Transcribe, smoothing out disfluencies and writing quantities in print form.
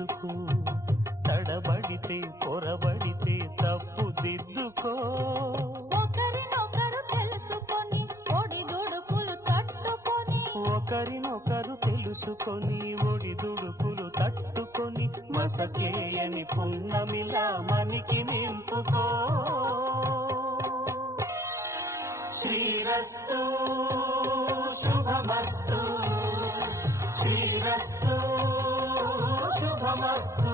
తెలుసుకో, తడబడితే పొరబడితే తప్పు దిద్దుకో. ఒకరినొకరు తెలుసుకొని ఒడిదుడుకులు తట్టుకొని, ఒకరినొకరు తెలుసుకొని ఒడిదుడుకులు తట్టుకొని, మసకేయని పున్నమిలా మనికి నింపుకో. శ్రీరస్తు శుభమస్తు, శ్రీరస్తు శుభమస్తు.